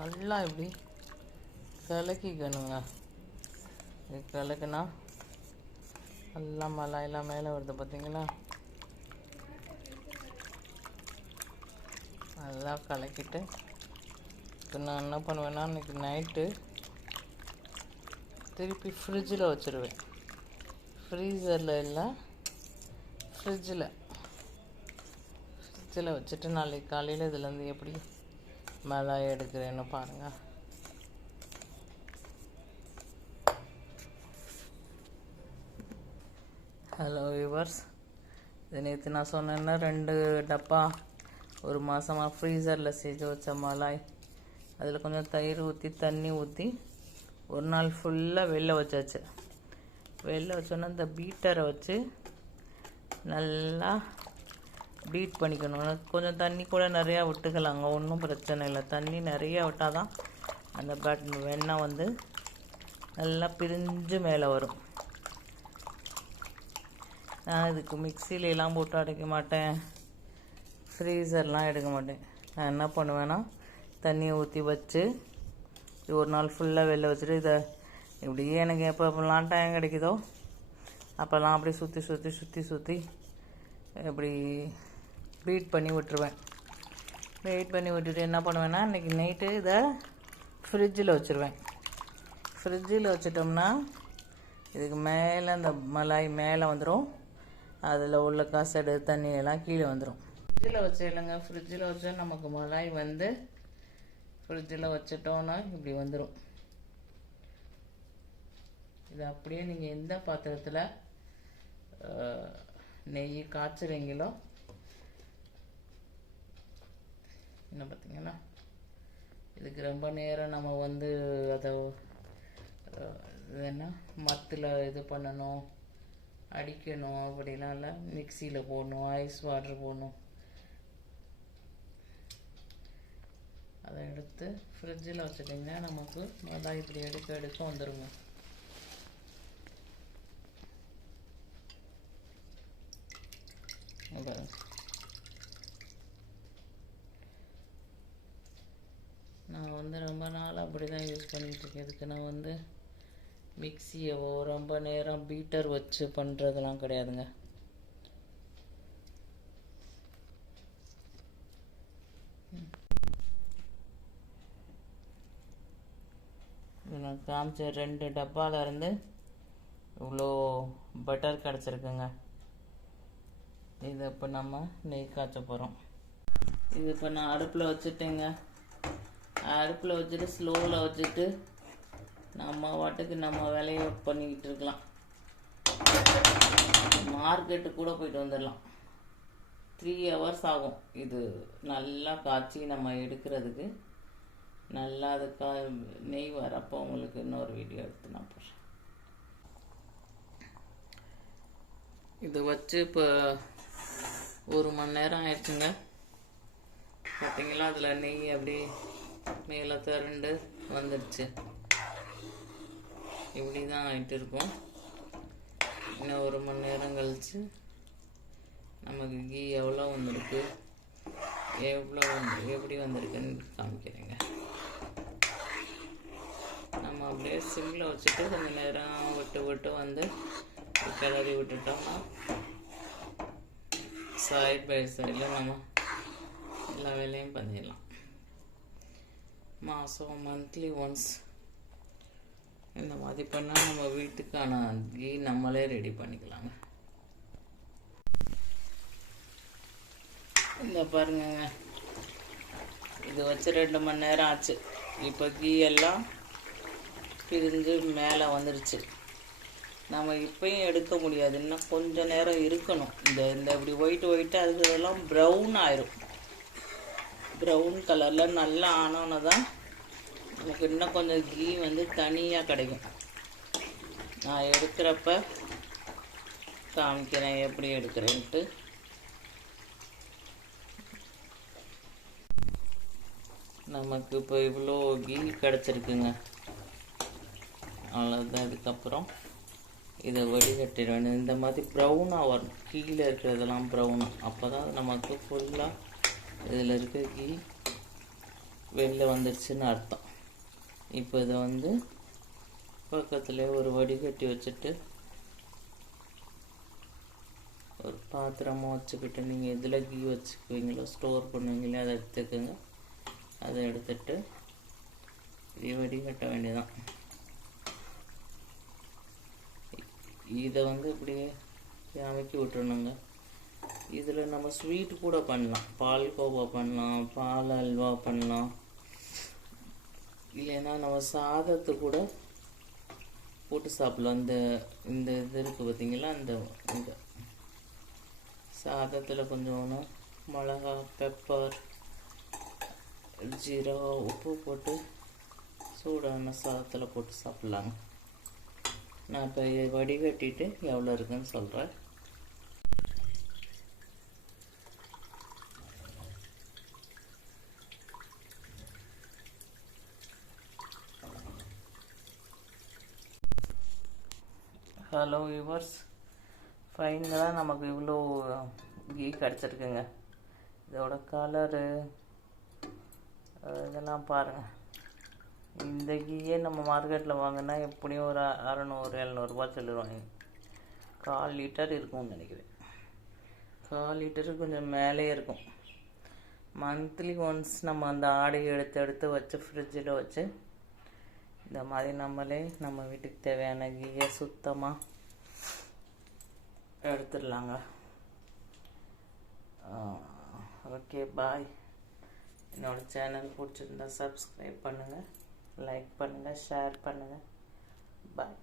நல்லா இப்படி கலக்கிக்கணுங்க. இது கலக்குனா நல்லா மலாயெல்லாம் மேலே வருது பார்த்தீங்களா? நல்லா கலக்கிட்டு இப்போ நான் என்ன பண்ணுவேன்னா இன்றைக்கி நைட்டு திருப்பி ஃப்ரிட்ஜில் வச்சுருவேன். ஃப்ரீசரில் இல்லை, ஃப்ரிட்ஜில் வச்சுட்டு நாளைக்கு காலையில் இதுலேருந்து எப்படி மலாய் எடுக்கிறேன்னு பாருங்கள். ஹலோ வியூவர்ஸ், இது நேற்று நான் சொன்னேன்னா 2 டப்பா 1 மாதமாக ஃப்ரீசரில் செஞ்சு வச்ச மலாய். அதில் கொஞ்சம் தயிர் ஊற்றி தண்ணி ஊற்றி ஒரு நாள் ஃபுல்லாக வெளில வச்சாச்சு. வெளில வச்சோன்னா இந்த பீட்டரை வச்சு நல்லா பீட் பண்ணிக்கணும். கொஞ்சம் தண்ணி கூட நிறையா விட்டுக்கலாங்க, ஒன்றும் பிரச்சனை இல்லை. தண்ணி நிறையா விட்டால் தான் அந்த வெண்ணெய் வந்து நல்லா பிரிஞ்சு மேலே வரும். நான் இதுக்கு மிக்சிலெலாம் போட்டு அடைக்க மாட்டேன், ஃப்ரீசர்லாம் எடுக்க மாட்டேன். நான் என்ன பண்ணுவேன்னா தண்ணியை ஊற்றி வச்சு ஒரு நாள் ஃபுல்லாக வெளில வச்சுட்டு இதை இப்படியே எனக்கு எப்போலாம் டைம் கிடைக்குதோ அப்போல்லாம் அப்படியே சுற்றி இப்படி பீட் பண்ணி விட்டுருவேன். பீட் பண்ணி விட்டுட்டு என்ன பண்ணுவேன்னா இன்றைக்கி நைட்டு இதை ஃப்ரிட்ஜில் வச்சுருவேன். ஃப்ரிட்ஜில் வச்சிட்டோம்னா இதுக்கு மேலே அந்த மலாய் மேலே வந்துடும். அதில் உள்ள கசடு தண்ணியெல்லாம் கீழே வந்துடும். ஃப்ரிட்ஜில் வச்சிடலங்க. ஃப்ரிட்ஜில் வச்சா நமக்கு மலாய் வந்து ஃப்ரிட்ஜில் வச்சிட்டோன்னா இப்படி வந்துடும். இது அப்படியே நீங்கள் எந்த பாத்திரத்தில் நெய் காய்ச்சுறீங்களோ என்ன பார்த்தீங்கன்னா இதுக்கு ரொம்ப நேரம் நம்ம வந்து அதை என்ன மத்தில் இது பண்ணணும், அடிக்கணும் அப்படிலாம் இல்லை. மிக்சியில் போடணும், ஐஸ் வாட்டர் போடணும். அதை எடுத்து ஃப்ரிட்ஜில் வச்சுட்டிங்கன்னா நமக்கு மலாய் இப்படி எடுக்க வந்துடுங்க. நான் வந்து ரொம்ப நாள் அப்படி தான் யூஸ் பண்ணிகிட்ருக்கேன். இதுக்கு நான் வந்து மிக்சியவோ ரொம்ப நேரம் பீட்டர் வச்சு பண்ணுறதெல்லாம் கிடையாதுங்க. நான் காமிச்ச 2 டப்பாவில் இருந்து இவ்வளோ பட்டர் கிடச்சிருக்குங்க. இது இப்போ நம்ம நெய் காய்ச்ச போகிறோம். இது இப்போ நான் அடுப்பில் வச்சுட்டேங்க. அடுப்பில் வச்சுட்டு ஸ்லோவில் வச்சுட்டு நம்ம வாட்டுக்கு நம்ம வேலையை பண்ணிக்கிட்டு இருக்கலாம். மார்க்கெட்டு கூட போயிட்டு வந்துடலாம். 3 hours ஆகும் இது நல்லா காய்ச்சி நம்ம எடுக்கிறதுக்கு. நல்லா அது நெய் வரப்போ உங்களுக்கு இன்னொரு வீடியோ எடுத்து நான் போடுறேன். இது வச்சு இப்போ 1 மணி நேரம் ஆயிடுச்சுங்க. பார்த்தீங்களா அதில் நெய் அப்படி மேலே திரண்டு வந்துடுச்சு. இப்படி தான் ஆகிட்டு இருக்கும். இன்னும் 1 மணி நேரம் கழித்து நமக்கு கீ எவ்வளோ வந்திருக்கு எப்படி வந்திருக்குன்னு காமிக்கிறேங்க. நம்ம அப்படியே சிம்மில் வச்சுட்டு கொஞ்சம் நேரம் விட்டு வந்து கிளறி விட்டுட்டோம்னா சைட் பை சைடில் நம்ம எல்லா வேலையும் பண்ணிடலாம். மந்த்லி ஒன்ஸ் இந்த மாதிரி பண்ணால் நம்ம வீட்டுக்கான கீ நம்மளே ரெடி பண்ணிக்கலாங்க. இந்த பாருங்கங்க, இது வச்சு 2 மணி நேரம் ஆச்சு. இப்போ கீ எல்லாம் பிரிஞ்சு மேலே வந்துடுச்சு. நம்ம இப்பயும் எடுக்க முடியாது, இன்னும் கொஞ்சம் நேரம் இருக்கணும். இந்த இப்படி ஒயிட்டு அதுக்கெல்லாம் ப்ரௌன் ஆயிரும். ப்ரௌன் கலரில் நல்லா ஆனோன்னு தான் நமக்கு இன்னும் கொஞ்சம் கீ வந்து தனியாக கிடைக்கும். நான் எடுக்கிறப்ப காமிக்கிறேன் எப்படி எடுக்கிறேன்ட்டு. நமக்கு இப்போ இவ்வளோ கீ கிடச்சிருக்குங்க. அவ்வளோதான். இதுக்கப்புறம் இதை வடிகட்டிட வேண்டியது. இந்த மாதிரி ப்ரௌனாக வரும், கீழே இருக்கிறதெல்லாம் ப்ரௌனாக. அப்போ தான் நமக்கு ஃபுல்லாக இதில் இருக்க கீ வெளில வந்துடுச்சுன்னு அர்த்தம். இப்போ இதை வந்து பக்கத்தில் ஒரு வடிகட்டி வச்சுட்டு ஒரு பாத்திரமாக வச்சுக்கிட்டு நீங்கள் எதில் கீ வச்சுக்குவீங்களோ ஸ்டோர் பண்ணுவீங்களோ அதை எடுத்துக்கோங்க. அதை எடுத்துட்டு இதை வடிகட்ட வேண்டியதான். இதை வந்து இப்படியே அமைக்கி விட்டுறணுங்க. இதில் நம்ம ஸ்வீட் கூட பண்ணலாம், பால் கோவா பண்ணலாம், பால் அல்வா பண்ணலாம், இல்லைன்னா நம்ம சாதத்து கூட போட்டு சாப்பிடலாம். இந்த இது இருக்குது பார்த்தீங்களா, இந்த சாதத்தில் கொஞ்சோன்னு மிளகா, பெப்பர், ஜீரகம், உப்பு போட்டு சூடான சாதத்தில் போட்டு சாப்பிட்லாங்க. நான் இப்போ வடிகட்டிட்டு எவ்வளோ இருக்குன்னு சொல்கிறேன். ஹலோ வியூவர்ஸ், ஃபைனலாக நமக்கு இவ்வளோ கீ கிடச்சிருக்குங்க. இதோட கலரு இதெல்லாம் பாருங்கள். இந்த கீயே நம்ம மார்க்கெட்டில் வாங்கினா எப்படியும் ஒரு 600-700 சொல்லிடுவாங்க. 1/4 லிட்டர் இருக்கும்னு நினைக்கிறேன். 1/4 லிட்டரு கொஞ்சம் மேலே இருக்கும். மந்த்லி ஒன்ஸ் நம்ம அந்த ஆடையை எடுத்து வச்சு ஃப்ரிட்ஜில் வச்சு இந்த மாதிரி நம்மளே நம்ம வீட்டுக்கு தேவையான கீயை சுத்தமாக எடுத்துடலாங்க. ஓகே, பாய். என்னோடய சேனல் பிடிச்சிருந்தா சப்ஸ்கிரைப் பண்ணுங்கள், லைக் பண்ணுங்கள், ஷேர் பண்ணுங்கள். பாய்.